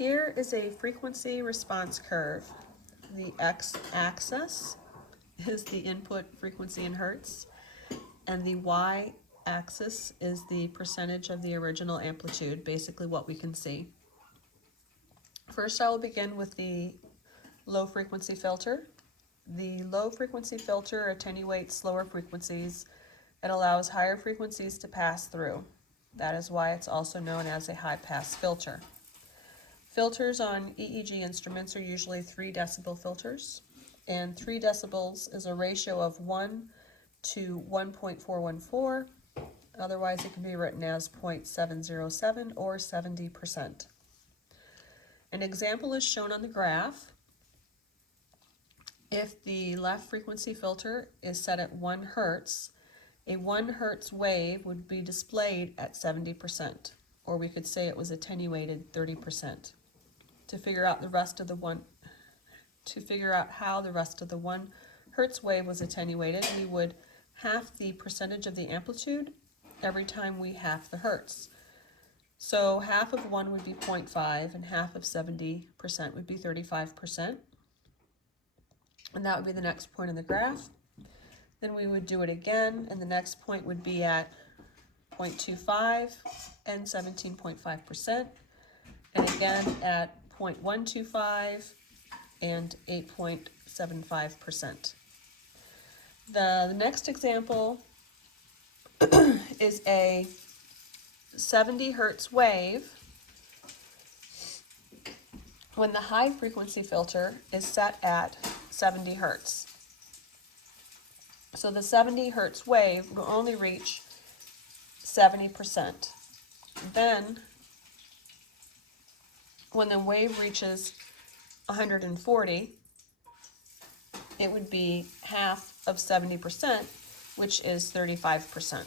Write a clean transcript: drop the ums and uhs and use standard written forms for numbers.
Here is a frequency response curve. The x-axis is the input frequency in hertz, and the y-axis is the percentage of the original amplitude, basically what we can see. First, I will begin with the low frequency filter. The low frequency filter attenuates lower frequencies. It allows higher frequencies to pass through. That is why it's also known as a high pass filter. Filters on EEG instruments are usually 3 decibel filters, and 3 decibels is a ratio of 1 to 1.414. Otherwise, it can be written as 0.707 or 70%. An example is shown on the graph. If the left frequency filter is set at 1 hertz, a 1 hertz wave would be displayed at 70%, or we could say it was attenuated 30%. To figure out how the rest of the 1 hertz wave was attenuated, we would half the percentage of the amplitude every time we half the hertz. So half of 1 would be 0.5, and half of 70% would be 35%. And that would be the next point in the graph. Then we would do it again, and the next point would be at 0.25 and 17.5%, and again at 0.125 and 8.75%. The next example is a 70 hertz wave when the high frequency filter is set at 70 hertz. So the 70 hertz wave will only reach 70%. Then, when the wave reaches 140, it would be half of 70%, which is 35%.